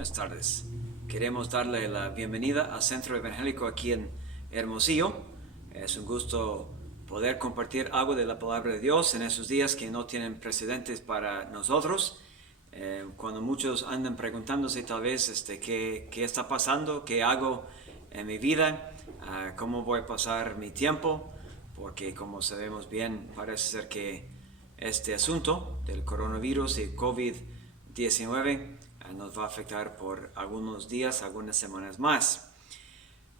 Buenas tardes. Queremos darle la bienvenida al Centro Evangélico aquí en Hermosillo. Es un gusto poder compartir algo de la palabra de Dios en esos días que no tienen precedentes para nosotros. Cuando muchos andan preguntándose tal vez qué está pasando, qué hago en mi vida, cómo voy a pasar mi tiempo, porque como sabemos bien, parece ser que este asunto del coronavirus y COVID-19 nos va a afectar por algunos días, algunas semanas más.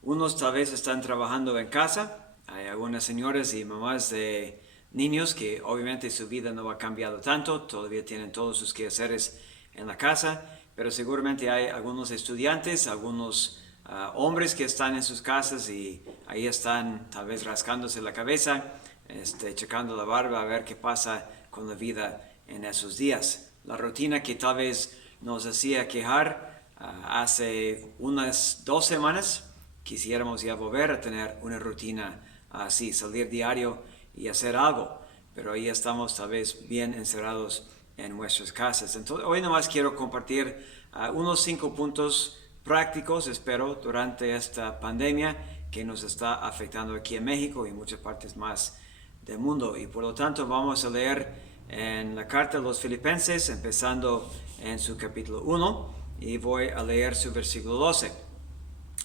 Unos tal vez están trabajando en casa. Hay algunas señoras y mamás de niños que obviamente su vida no ha cambiado tanto, todavía tienen todos sus quehaceres en la casa, pero seguramente hay algunos estudiantes, algunos hombres que están en sus casas y ahí están tal vez rascándose la cabeza, checando la barba a ver qué pasa con la vida en esos días. La rutina que tal vez nos hacía quejar hace unas 2 semanas, quisiéramos ya volver a tener una rutina así, salir diario y hacer algo, pero ahí estamos tal vez bien encerrados en nuestras casas. Entonces hoy nomás quiero compartir unos 5 puntos prácticos, espero, durante esta pandemia que nos está afectando aquí en México y muchas partes más del mundo. Y por lo tanto vamos a leer en la carta de los Filipenses, empezando en su capítulo 1, y voy a leer su versículo 12.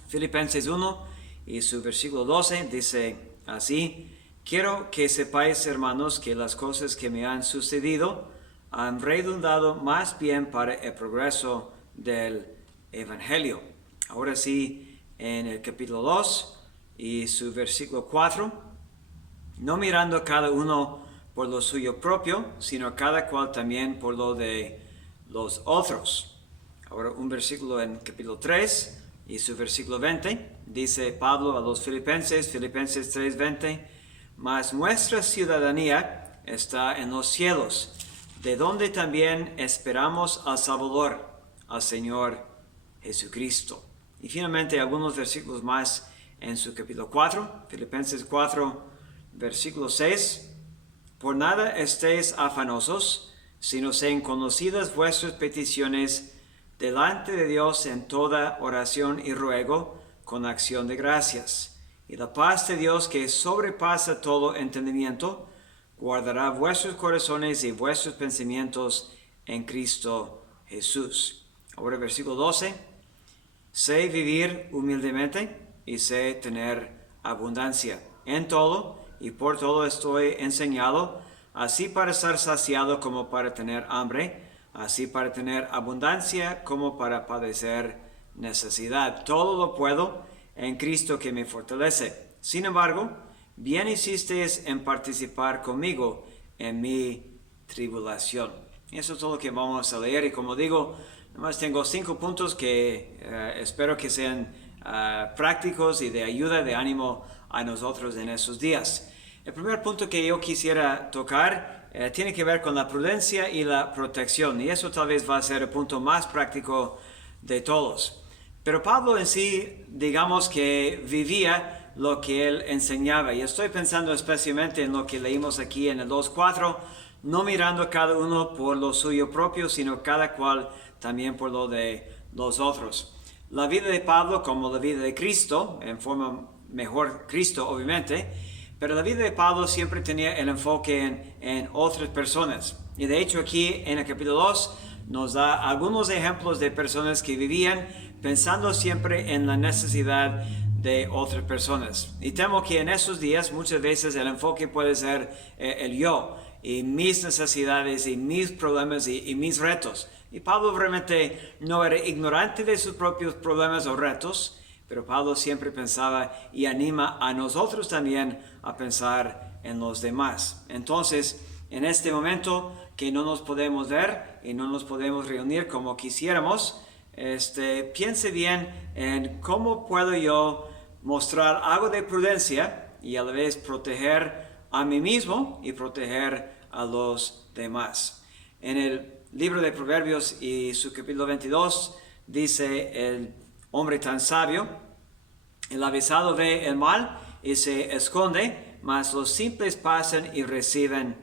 Filipenses 1 y su versículo 12 dice así: quiero que sepáis, hermanos, que las cosas que me han sucedido han redundado más bien para el progreso del Evangelio. Ahora sí, en el capítulo 2 y su versículo 4, no mirando cada uno por lo suyo propio, sino cada cual también por lo de los otros. Ahora un versículo en capítulo 3 y su versículo 20, dice Pablo a los Filipenses, Filipenses 3:20, mas nuestra ciudadanía está en los cielos, de donde también esperamos al Salvador, al Señor Jesucristo. Y finalmente algunos versículos más en su capítulo 4, Filipenses 4, versículo 6, por nada estéis afanosos, sino sean conocidas vuestras peticiones delante de Dios en toda oración y ruego con acción de gracias. Y la paz de Dios, que sobrepasa todo entendimiento, guardará vuestros corazones y vuestros pensamientos en Cristo Jesús. Ahora versículo 12. Sé vivir humildemente y sé tener abundancia en todo, y por todo estoy enseñado, así para estar saciado como para tener hambre, así para tener abundancia como para padecer necesidad. Todo lo puedo en Cristo que me fortalece. Sin embargo, bien hicisteis en participar conmigo en mi tribulación. Y eso es todo lo que vamos a leer, y como digo, nomás tengo 5 puntos que espero que sean prácticos y de ayuda, de ánimo a nosotros en esos días. El primer punto que yo quisiera tocar tiene que ver con la prudencia y la protección, y eso tal vez va a ser el punto más práctico de todos. Pero Pablo en sí, digamos que vivía lo que él enseñaba, y estoy pensando especialmente en lo que leímos aquí en el 2:4, no mirando cada uno por lo suyo propio, sino cada cual también por lo de los otros. La vida de Pablo, como la vida de Cristo, en forma mejor Cristo obviamente, pero la vida de Pablo siempre tenía el enfoque en otras personas. Y de hecho aquí en el capítulo 2 nos da algunos ejemplos de personas que vivían pensando siempre en la necesidad de otras personas. Y temo que en esos días muchas veces el enfoque puede ser el yo y mis necesidades y mis problemas y mis retos. Y Pablo realmente no era ignorante de sus propios problemas o retos, pero Pablo siempre pensaba y anima a nosotros también a pensar en los demás. Entonces, en este momento que no nos podemos ver y no nos podemos reunir como quisiéramos, piense bien en cómo puedo yo mostrar algo de prudencia y a la vez proteger a mí mismo y proteger a los demás. En el libro de Proverbios y su capítulo 22 dice el hombre tan sabio: el avisado ve el mal y se esconde, mas los simples pasan y reciben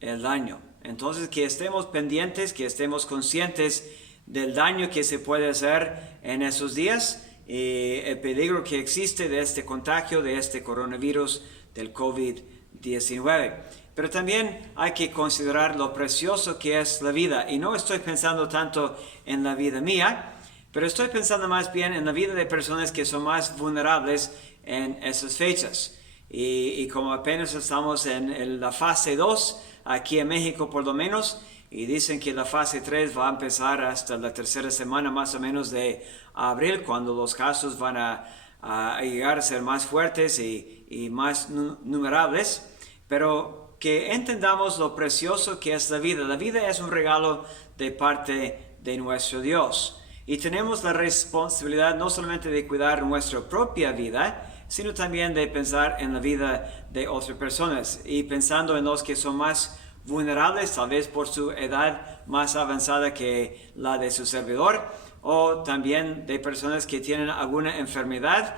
el daño. Entonces, que estemos pendientes, que estemos conscientes del daño que se puede hacer en esos días y el peligro que existe de este contagio, de este coronavirus, del COVID-19. Pero también hay que considerar lo precioso que es la vida. Y no estoy pensando tanto en la vida mía, pero estoy pensando más bien en la vida de personas que son más vulnerables en esas fechas. Y como apenas estamos en la fase 2, aquí en México por lo menos, y dicen que la fase 3 va a empezar hasta la tercera semana más o menos de abril, cuando los casos van a llegar a ser más fuertes y más numerables, pero que entendamos lo precioso que es la vida. La vida es un regalo de parte de nuestro Dios. Y tenemos la responsabilidad no solamente de cuidar nuestra propia vida, sino también de pensar en la vida de otras personas. Y pensando en los que son más vulnerables, tal vez por su edad más avanzada que la de su servidor, o también de personas que tienen alguna enfermedad,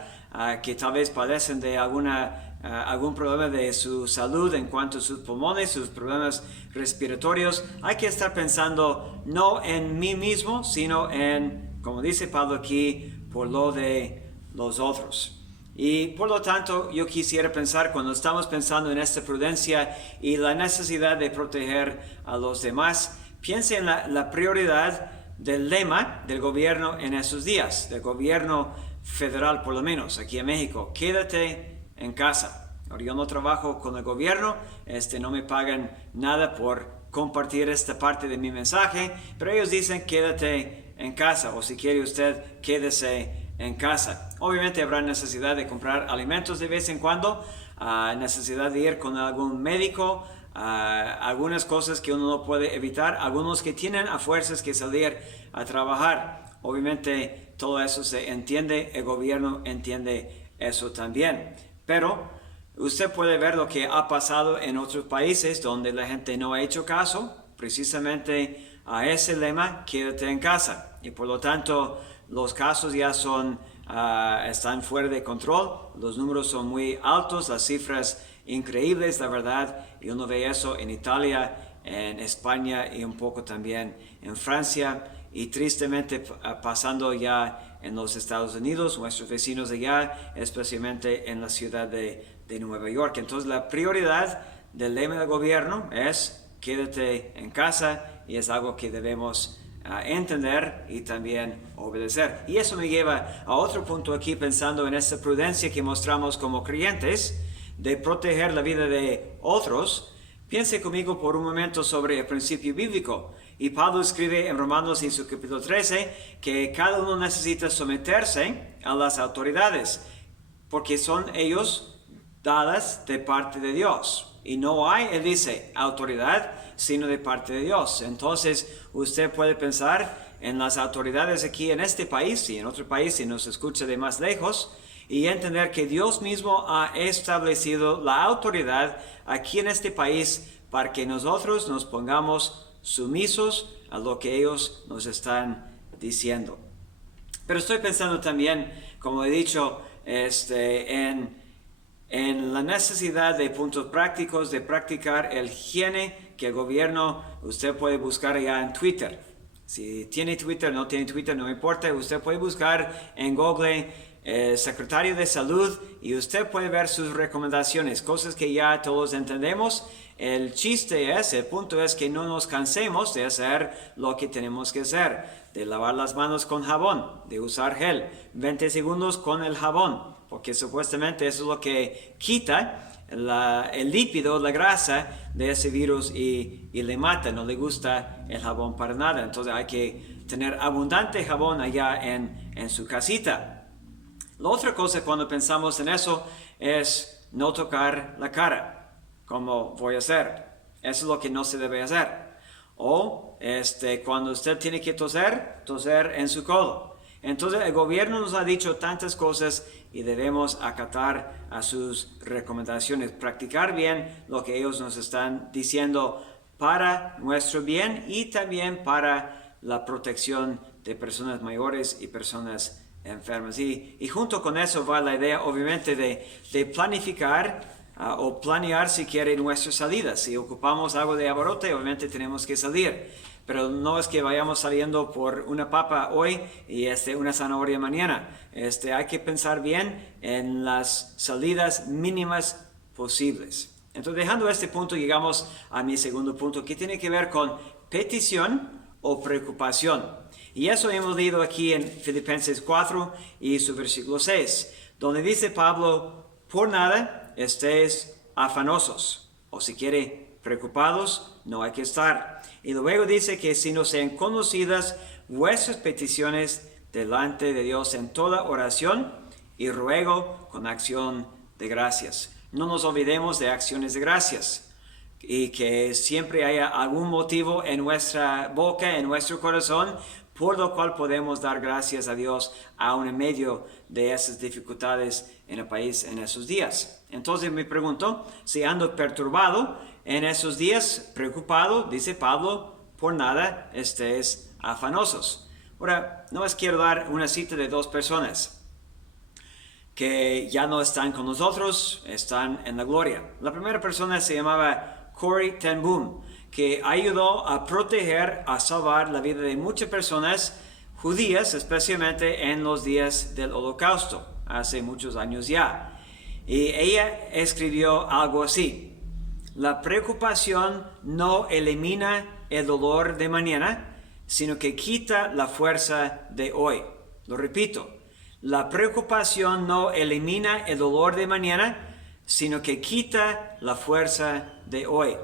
que tal vez padecen de algún problema de su salud en cuanto a sus pulmones, sus problemas respiratorios. Hay que estar pensando no en mí mismo, sino en, como dice Pablo aquí, por lo de los otros. Y por lo tanto, yo quisiera pensar, cuando estamos pensando en esta prudencia y la necesidad de proteger a los demás, piense en la prioridad del lema del gobierno en esos días, del gobierno federal por lo menos, aquí en México: quédate en casa. Ahora, yo no trabajo con el gobierno, no me pagan nada por compartir esta parte de mi mensaje, pero ellos dicen quédate en casa, o si quiere usted, quédese en casa. Obviamente habrá necesidad de comprar alimentos de vez en cuando, necesidad de ir con algún médico, algunas cosas que uno no puede evitar, algunos que tienen a fuerzas que salir a trabajar. Obviamente todo eso se entiende, el gobierno entiende eso también. Pero usted puede ver lo que ha pasado en otros países donde la gente no ha hecho caso precisamente a ese lema, quédate en casa. Y por lo tanto los casos ya están fuera de control, los números son muy altos, las cifras increíbles, la verdad, y uno ve eso en Italia, en España y un poco también en Francia, y tristemente pasando ya en los Estados Unidos, nuestros vecinos de allá, especialmente en la ciudad de Nueva York. Entonces la prioridad del lema del gobierno es quédate en casa, y es algo que debemos entender y también obedecer. Y eso me lleva a otro punto aquí, pensando en esta prudencia que mostramos como creyentes de proteger la vida de otros. Piense conmigo por un momento sobre el principio bíblico. Y Pablo escribe en Romanos en su capítulo 13 que cada uno necesita someterse a las autoridades, porque son ellos dadas de parte de Dios. Y no hay, él dice, autoridad sino de parte de Dios. Entonces usted puede pensar en las autoridades aquí en este país y en otro país si nos escucha de más lejos, y entender que Dios mismo ha establecido la autoridad aquí en este país para que nosotros nos pongamos sumisos a lo que ellos nos están diciendo. Pero estoy pensando también, como he dicho, en la necesidad de puntos prácticos de practicar el higiene que el gobierno, usted puede buscar ya en Twitter. Si tiene Twitter, no tiene Twitter, no importa. Usted puede buscar en Google secretario de salud y usted puede ver sus recomendaciones, cosas que ya todos entendemos. El punto es que no nos cansemos de hacer lo que tenemos que hacer, de lavar las manos con jabón, de usar gel, 20 segundos con el jabón, porque supuestamente eso es lo que quita el lípido, la grasa de ese virus y le mata. No le gusta el jabón para nada. Entonces hay que tener abundante jabón allá en su casita. La otra cosa cuando pensamos en eso es no tocar la cara. ¿Cómo voy a hacer? Eso es lo que no se debe hacer. O cuando usted tiene que toser en su codo. Entonces el gobierno nos ha dicho tantas cosas y debemos acatar a sus recomendaciones, practicar bien lo que ellos nos están diciendo para nuestro bien y también para la protección de personas mayores y personas enfermas. Y junto con eso va la idea obviamente de planificar o planear si quiere nuestras salidas. Si ocupamos algo de abarrote, obviamente tenemos que salir. pero no es que vayamos saliendo por una papa hoy y una zanahoria mañana. Hay que pensar bien en las salidas mínimas posibles. Entonces, dejando este punto, llegamos a mi segundo punto, que tiene que ver con petición o preocupación. Y eso hemos leído aquí en Filipenses 4 y su versículo 6, donde dice Pablo, por nada estéis afanosos, o si quiere, preocupados, no hay que estar. Y luego dice que si no sean conocidas vuestras peticiones delante de Dios en toda oración y ruego con acción de gracias. No nos olvidemos de acciones de gracias y que siempre haya algún motivo en nuestra boca, en nuestro corazón, por lo cual podemos dar gracias a Dios aún en medio de esas dificultades en el país en esos días. Entonces me pregunto, si ando perturbado en esos días, preocupado, dice Pablo, por nada estéis afanosos. Ahora, no les quiero dar una cita de dos personas que ya no están con nosotros, están en la gloria. La primera persona se llamaba Corrie ten Boom, que ayudó a proteger, a salvar la vida de muchas personas judías, especialmente en los días del Holocausto, hace muchos años ya. Y ella escribió algo así: la preocupación no elimina el dolor de mañana, sino que quita la fuerza de hoy. Lo repito, la preocupación no elimina el dolor de mañana, sino que quita la fuerza de hoy.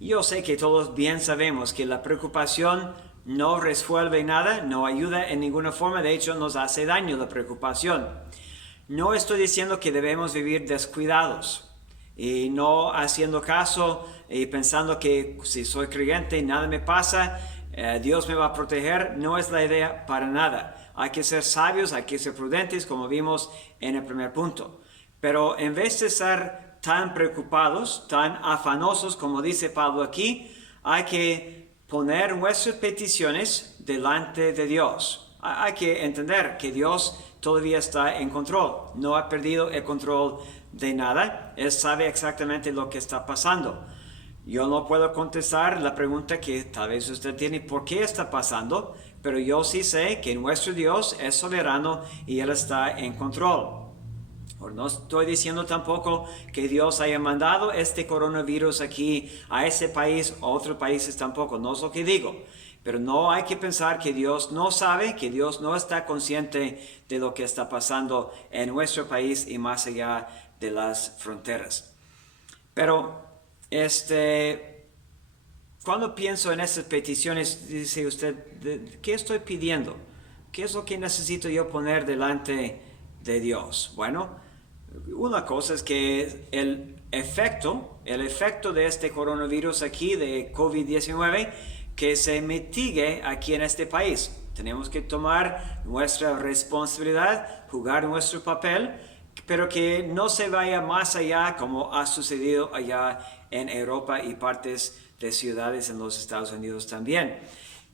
Yo sé que todos bien sabemos que la preocupación no resuelve nada, no ayuda en ninguna forma, de hecho nos hace daño la preocupación. No estoy diciendo que debemos vivir descuidados y no haciendo caso y pensando que si soy creyente nada me pasa, Dios me va a proteger. No es la idea para nada. Hay que ser sabios, hay que ser prudentes, como vimos en el primer punto. Pero en vez de estar tan preocupados, tan afanosos, como dice Pablo aquí, hay que poner nuestras peticiones delante de Dios. Hay que entender que Dios todavía está en control, no ha perdido el control de nada. Él sabe exactamente lo que está pasando. Yo no puedo contestar la pregunta que tal vez usted tiene, ¿por qué está pasando? Pero yo sí sé que nuestro Dios es soberano y Él está en control. No estoy diciendo tampoco que Dios haya mandado este coronavirus aquí a ese país o a otros países tampoco, no es lo que digo. Pero no hay que pensar que Dios no sabe, que Dios no está consciente de lo que está pasando en nuestro país y más allá de las fronteras. Pero cuando pienso en estas peticiones, dice usted, ¿qué estoy pidiendo? ¿Qué es lo que necesito yo poner delante de Dios? Bueno, una cosa es que el efecto de este coronavirus aquí, de COVID-19, que se mitigue aquí en este país. Tenemos que tomar nuestra responsabilidad, jugar nuestro papel, pero que no se vaya más allá como ha sucedido allá en Europa y partes de ciudades en los Estados Unidos también.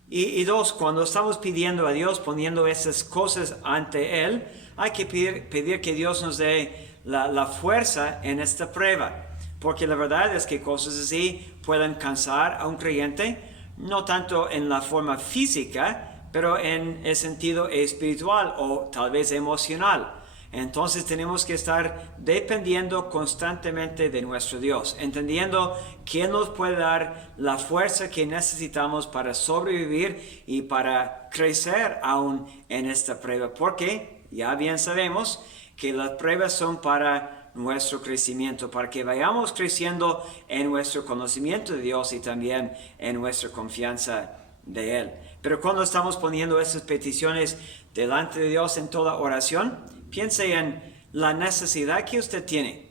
Y dos, cuando estamos pidiendo a Dios, poniendo esas cosas ante Él, hay que pedir que Dios nos dé la fuerza en esta prueba, porque la verdad es que cosas así pueden cansar a un creyente, no tanto en la forma física, pero en el sentido espiritual o tal vez emocional. Entonces tenemos que estar dependiendo constantemente de nuestro Dios, entendiendo que Él nos puede dar la fuerza que necesitamos para sobrevivir y para crecer aún en esta prueba, porque ya bien sabemos que las pruebas son para nuestro crecimiento, para que vayamos creciendo en nuestro conocimiento de Dios y también en nuestra confianza de Él. Pero cuando estamos poniendo esas peticiones delante de Dios en toda oración, piense en la necesidad que usted tiene.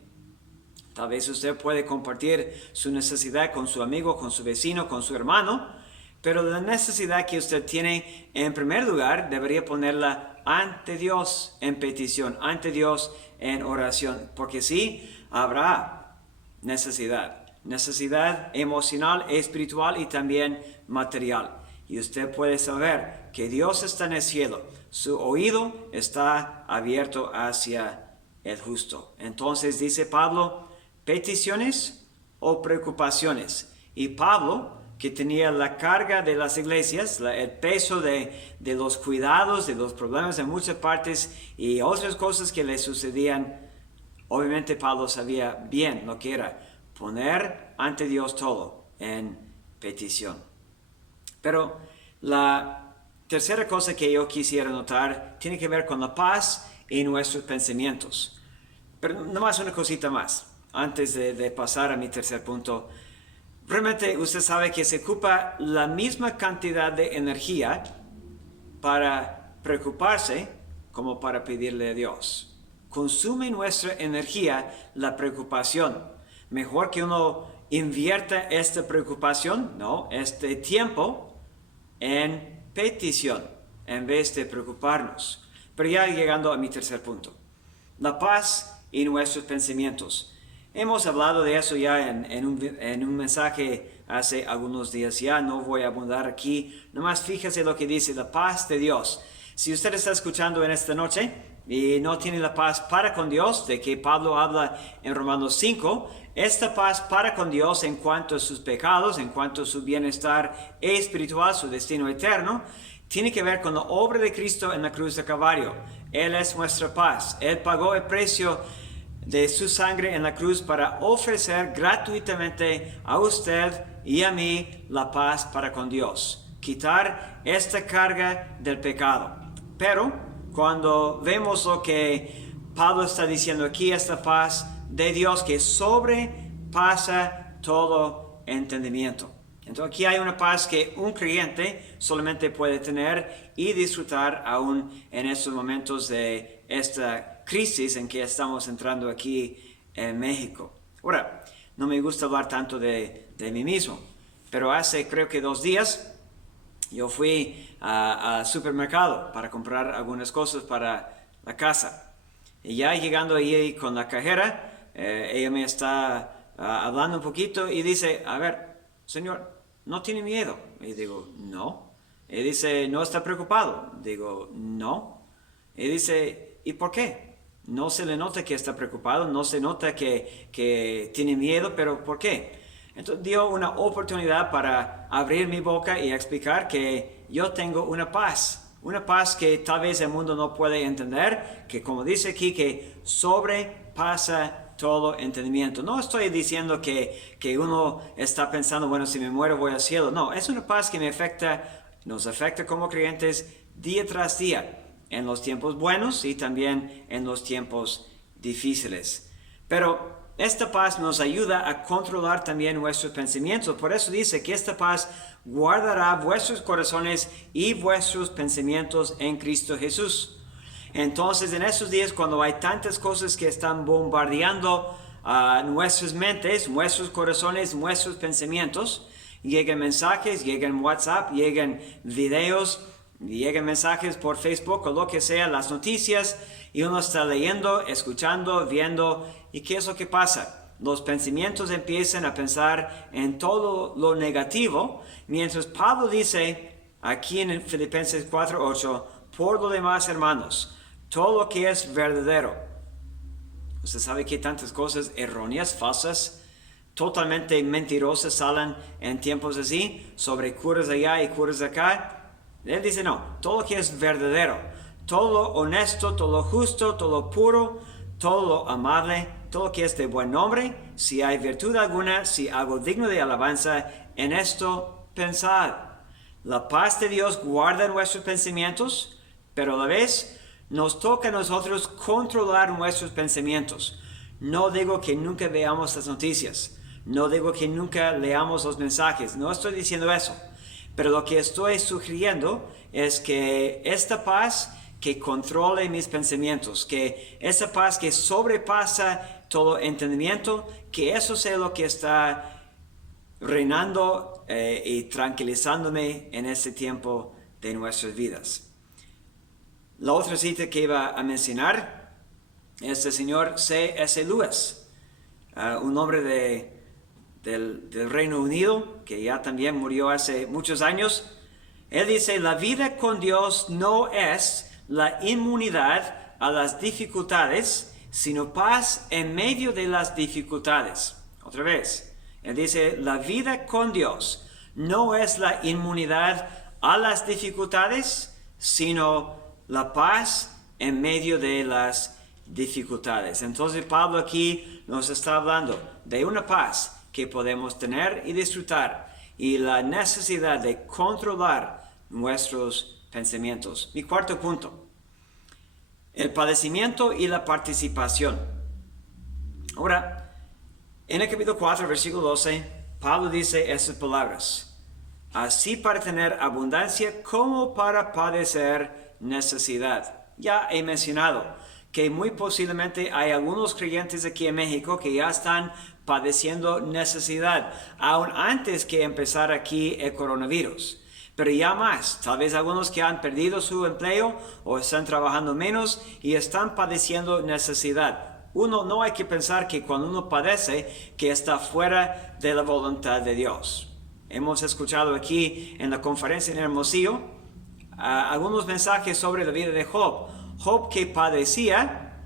Tal vez usted puede compartir su necesidad con su amigo, con su vecino, con su hermano, pero la necesidad que usted tiene, en primer lugar, debería ponerla ante Dios en petición, ante Dios en oración, porque sí, habrá necesidad emocional, espiritual y también material. Y usted puede saber que Dios está en el cielo, su oído está abierto hacia el justo. Entonces dice Pablo, peticiones o preocupaciones. Y Pablo que tenía la carga de las iglesias, el peso de los cuidados, de los problemas en muchas partes y otras cosas que le sucedían. Obviamente Pablo sabía bien lo que era poner ante Dios todo en petición. Pero la tercera cosa que yo quisiera notar tiene que ver con la paz y nuestros pensamientos. Pero nomás una cosita más, antes de pasar a mi tercer punto. Realmente usted sabe que se ocupa la misma cantidad de energía para preocuparse como para pedirle a Dios. Consume nuestra energía la preocupación. Mejor que uno invierta esta preocupación, no, este tiempo en petición en vez de preocuparnos. Pero ya llegando a mi tercer punto. La paz y nuestros pensamientos. Hemos hablado de eso ya en un mensaje hace algunos días ya, no voy a abundar aquí, nomás fíjese lo que dice la paz de Dios. Si usted está escuchando en esta noche y no tiene la paz para con Dios, de que Pablo habla en Romanos 5, esta paz para con Dios en cuanto a sus pecados, en cuanto a su bienestar espiritual, su destino eterno, tiene que ver con la obra de Cristo en la cruz de Calvario. Él es nuestra paz, Él pagó el precio de su sangre en la cruz para ofrecer gratuitamente a usted y a mí la paz para con Dios, quitar esta carga del pecado. Pero cuando vemos lo que Pablo está diciendo aquí, esta paz de Dios que sobrepasa todo entendimiento. Entonces aquí hay una paz que un creyente solamente puede tener y disfrutar aún en estos momentos de esta crisis en que estamos entrando aquí en México. Ahora, no me gusta hablar tanto de mí mismo, pero hace creo que 2 días yo fui al supermercado para comprar algunas cosas para la casa. Y ya llegando ahí con la cajera, ella me está hablando un poquito y dice, a ver, señor, ¿no tiene miedo? Y digo, no. Y dice, ¿no está preocupado? Digo, no. Y dice, ¿y por qué? No se le nota que está preocupado, no se nota que tiene miedo, pero ¿por qué? Entonces dio una oportunidad para abrir mi boca y explicar que yo tengo una paz que tal vez el mundo no puede entender, que como dice aquí, que sobrepasa todo entendimiento. No estoy diciendo que uno está pensando, bueno, si me muero voy al cielo. No, es una paz que nos afecta como creyentes día tras día, en los tiempos buenos y también en los tiempos difíciles. Pero esta paz nos ayuda a controlar también nuestros pensamientos. Por eso dice que esta paz guardará vuestros corazones y vuestros pensamientos en Cristo Jesús. Entonces, en esos días, cuando hay tantas cosas que están bombardeando nuestras mentes, nuestros corazones, nuestros pensamientos, llegan mensajes, llegan WhatsApp, llegan videos, llegan mensajes por Facebook o lo que sea, las noticias, y uno está leyendo, escuchando, viendo, ¿y qué es lo que pasa? Los pensamientos empiezan a pensar en todo lo negativo, mientras Pablo dice aquí en Filipenses 4:8, por lo demás, hermanos, todo lo que es verdadero. Usted sabe que tantas cosas erróneas, falsas, totalmente mentirosas salen en tiempos así, sobre curas allá y curas acá. Él dice no, todo lo que es verdadero, todo lo honesto, todo lo justo, todo lo puro, todo lo amable, todo lo que es de buen nombre, si hay virtud alguna, si algo digno de alabanza, en esto pensad. La paz de Dios guarda nuestros pensamientos, pero a la vez nos toca a nosotros controlar nuestros pensamientos. No digo que nunca veamos las noticias, no digo que nunca leamos los mensajes, no estoy diciendo eso. Pero lo que estoy sugiriendo es que esta paz que controle mis pensamientos, que esa paz que sobrepasa todo entendimiento, que eso sea lo que está reinando y tranquilizándome en este tiempo de nuestras vidas. La otra cita que iba a mencionar es del señor C.S. Lewis, un hombre del Reino Unido, que ya también murió hace muchos años. Él dice, la vida con Dios no es la inmunidad a las dificultades, sino paz en medio de las dificultades. Otra vez, él dice, la vida con Dios no es la inmunidad a las dificultades, sino la paz en medio de las dificultades. Entonces Pablo aquí nos está hablando de una paz que podemos tener y disfrutar y la necesidad de controlar nuestros pensamientos. Mi cuarto punto, el padecimiento y la participación. Ahora, en el capítulo 4, versículo 12, Pablo dice esas palabras: así para tener abundancia como para padecer necesidad. Ya he mencionado que muy posiblemente hay algunos creyentes aquí en México que ya están padeciendo necesidad, aún antes que empezar aquí el coronavirus. Pero ya más, tal vez algunos que han perdido su empleo o están trabajando menos y están padeciendo necesidad. Uno, no hay que pensar que cuando uno padece, que está fuera de la voluntad de Dios. Hemos escuchado aquí en la conferencia en Hermosillo algunos mensajes sobre la vida de Job. Job que padecía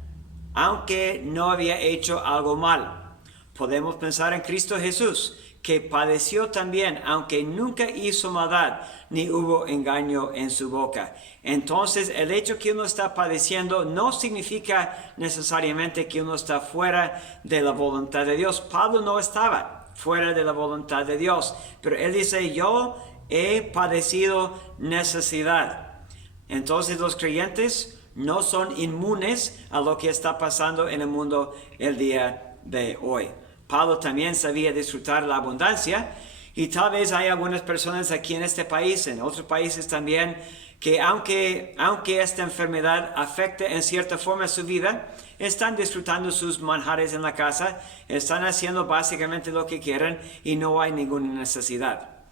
aunque no había hecho algo mal. Podemos pensar en Cristo Jesús, que padeció también aunque nunca hizo maldad ni hubo engaño en su boca. Entonces el hecho que uno está padeciendo no significa necesariamente que uno está fuera de la voluntad de Dios. Pablo no estaba fuera de la voluntad de Dios, pero él dice: yo he padecido necesidad. Entonces los creyentes no son inmunes a lo que está pasando en el mundo el día de hoy. Pablo también sabía disfrutar la abundancia, y tal vez hay algunas personas aquí en este país, en otros países también, que aunque esta enfermedad afecte en cierta forma su vida, están disfrutando sus manjares en la casa, están haciendo básicamente lo que quieren y no hay ninguna necesidad.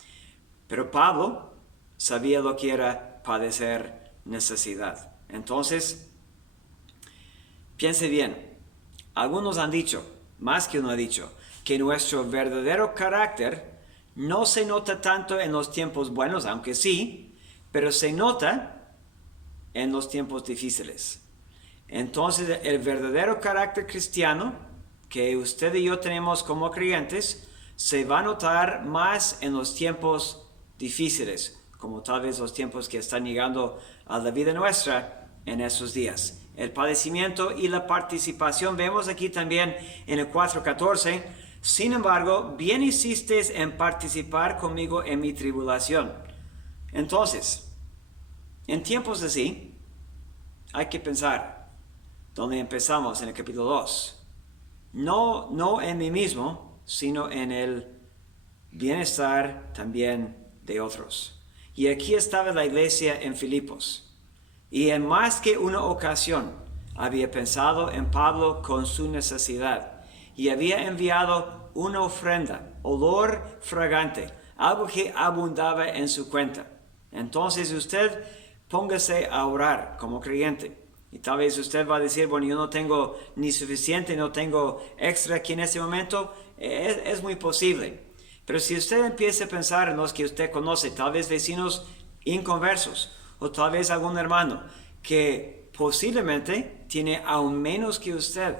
Pero Pablo sabía lo que era padecer necesidad. Entonces, piense bien. Algunos han dicho, más que uno ha dicho, que nuestro verdadero carácter no se nota tanto en los tiempos buenos, aunque sí, pero se nota en los tiempos difíciles. Entonces, el verdadero carácter cristiano que usted y yo tenemos como creyentes se va a notar más en los tiempos difíciles, como tal vez los tiempos que están llegando a la vida nuestra en esos días. El padecimiento y la participación vemos aquí también en el 4:14. Sin embargo, bien hiciste en participar conmigo en mi tribulación. Entonces, en tiempos así, hay que pensar donde empezamos en el capítulo 2. No en mí mismo, sino en el bienestar también de otros. Y aquí estaba la iglesia en Filipos. Y en más que una ocasión había pensado en Pablo con su necesidad y había enviado una ofrenda, olor fragante, algo que abundaba en su cuenta. Entonces usted póngase a orar como creyente. Y tal vez usted va a decir: bueno, yo no tengo ni suficiente, no tengo extra aquí en este momento. Es muy posible. Pero si usted empieza a pensar en los que usted conoce, tal vez vecinos inconversos, o tal vez algún hermano que posiblemente tiene aún menos que usted.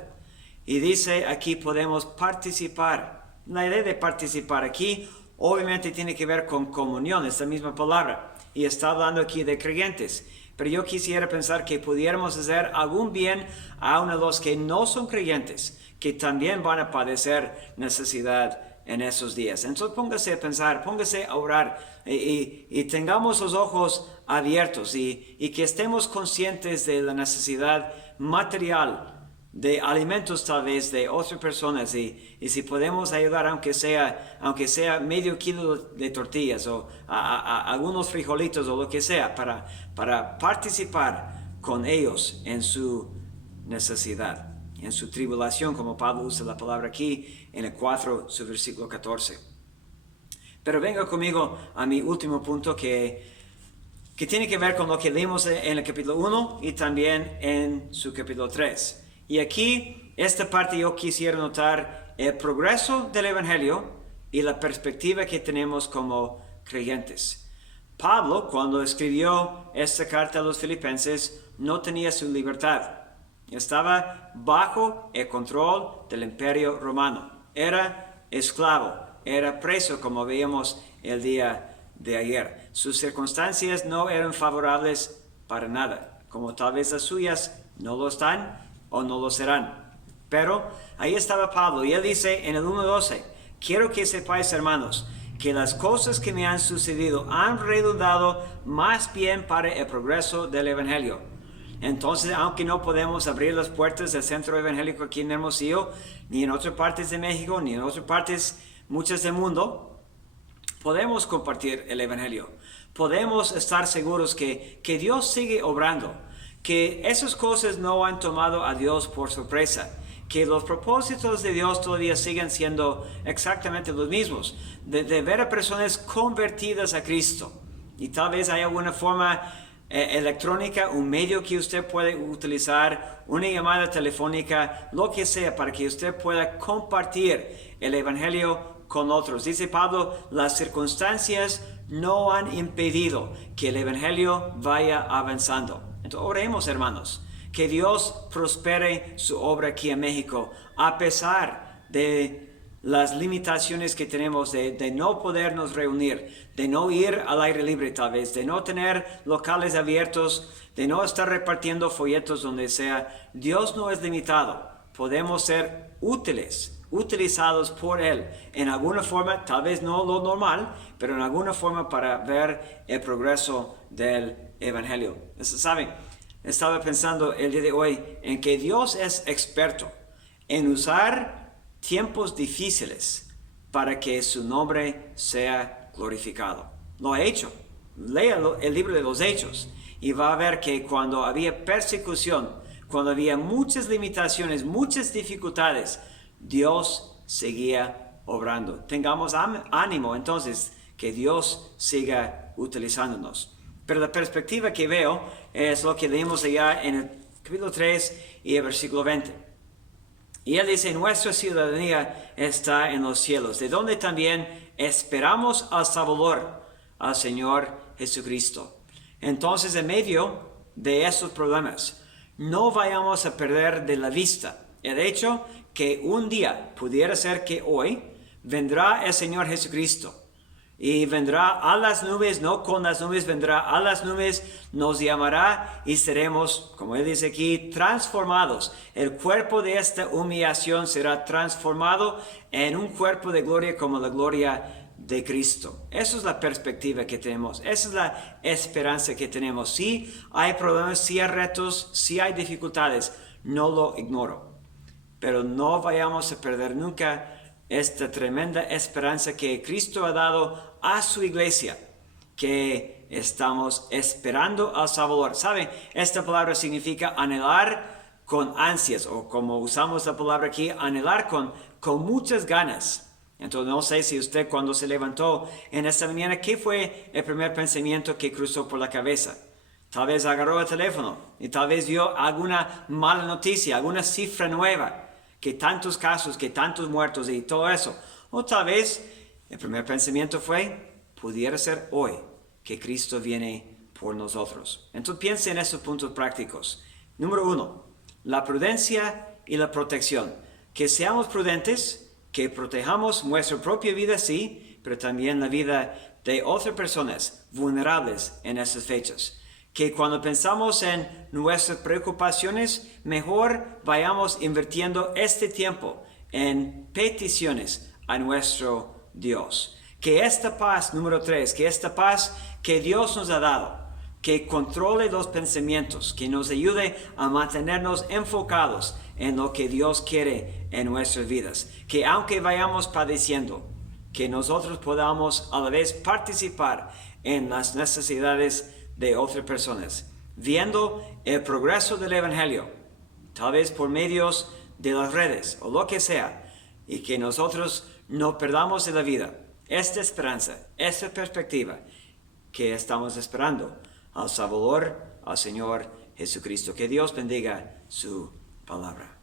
Y dice aquí podemos participar. La idea de participar aquí obviamente tiene que ver con comunión, es la misma palabra. Y está hablando aquí de creyentes. Pero yo quisiera pensar que pudiéramos hacer algún bien a uno de los que no son creyentes, que también van a padecer necesidad en esos días. Entonces póngase a pensar, póngase a orar y tengamos los ojos abiertos y que estemos conscientes de la necesidad material de alimentos tal vez de otras personas y si podemos ayudar aunque sea medio kilo de tortillas o a algunos frijolitos o lo que sea para participar con ellos en su necesidad, en su tribulación, como Pablo usa la palabra aquí en el 4, su versículo 14. Pero venga conmigo a mi último punto que tiene que ver con lo que leímos en el capítulo 1 y también en su capítulo 3. Y aquí, esta parte yo quisiera notar el progreso del Evangelio y la perspectiva que tenemos como creyentes. Pablo, cuando escribió esta carta a los filipenses, no tenía su libertad. Estaba bajo el control del imperio romano. Era esclavo, era preso, como veíamos el día de ayer. Sus circunstancias no eran favorables para nada, como tal vez las suyas no lo están o no lo serán. Pero ahí estaba Pablo y él dice en el 1:12, quiero que sepáis, hermanos, que las cosas que me han sucedido han redundado más bien para el progreso del Evangelio. Entonces, aunque no podemos abrir las puertas del centro evangélico aquí en Hermosillo, ni en otras partes de México, ni en otras partes muchas del mundo, podemos compartir el Evangelio. Podemos estar seguros que Dios sigue obrando, que esas cosas no han tomado a Dios por sorpresa, que los propósitos de Dios todavía siguen siendo exactamente los mismos, de ver a personas convertidas a Cristo. Y tal vez hay alguna forma electrónica, un medio que usted puede utilizar, una llamada telefónica, lo que sea, para que usted pueda compartir el Evangelio con otros. Dice Pablo, las circunstancias no han impedido que el Evangelio vaya avanzando. Entonces oremos, hermanos, que Dios prospere su obra aquí en México, a pesar de las limitaciones que tenemos de no podernos reunir, de no ir al aire libre tal vez, de no tener locales abiertos, de no estar repartiendo folletos donde sea. Dios no es limitado. Podemos ser utilizados por Él en alguna forma, tal vez no lo normal, pero en alguna forma para ver el progreso del Evangelio. ¿Saben? Estaba pensando el día de hoy en que Dios es experto en usar tiempos difíciles para que su nombre sea glorificado. Lo ha hecho. Lea el libro de los Hechos y va a ver que cuando había persecución, cuando había muchas limitaciones, muchas dificultades, Dios seguía obrando. Tengamos ánimo entonces que Dios siga utilizándonos. Pero la perspectiva que veo es lo que leímos allá en el capítulo 3 y el versículo 20. Y él dice, nuestra ciudadanía está en los cielos, de donde también esperamos al Salvador, al Señor Jesucristo. Entonces, en medio de esos problemas, no vayamos a perder de la vista el hecho que un día, pudiera ser que hoy, vendrá el Señor Jesucristo. Y vendrá a las nubes, no con las nubes, vendrá a las nubes, nos llamará y seremos, como él dice aquí, transformados. El cuerpo de esta humillación será transformado en un cuerpo de gloria como la gloria de Cristo. Esa es la perspectiva que tenemos, esa es la esperanza que tenemos. Sí hay problemas, sí hay retos, sí hay dificultades, no lo ignoro. Pero no vayamos a perder nunca esta tremenda esperanza que Cristo ha dado a su iglesia, que estamos esperando al Salvador. ¿Saben? Esta palabra significa anhelar con ansias, o como usamos la palabra aquí, anhelar con muchas ganas. Entonces no sé si usted cuando se levantó en esta mañana, ¿qué fue el primer pensamiento que cruzó por la cabeza? Tal vez agarró el teléfono y tal vez vio alguna mala noticia, alguna cifra nueva, que tantos casos, que tantos muertos y todo eso. O tal vez el primer pensamiento fue, pudiera ser hoy que Cristo viene por nosotros. Entonces piense en esos puntos prácticos. Número 1, la prudencia y la protección. Que seamos prudentes, que protejamos nuestra propia vida, sí, pero también la vida de otras personas vulnerables en esas fechas. Que cuando pensamos en nuestras preocupaciones, mejor vayamos invirtiendo este tiempo en peticiones a nuestro Dios. Que esta paz, número 3, que esta paz que Dios nos ha dado, que controle los pensamientos, que nos ayude a mantenernos enfocados en lo que Dios quiere en nuestras vidas. Que aunque vayamos padeciendo, que nosotros podamos a la vez participar en las necesidades de otras personas, viendo el progreso del Evangelio, tal vez por medios de las redes o lo que sea, y que nosotros no perdamos de la vida esta esperanza, esta perspectiva que estamos esperando al Salvador, al Señor Jesucristo. Que Dios bendiga su palabra.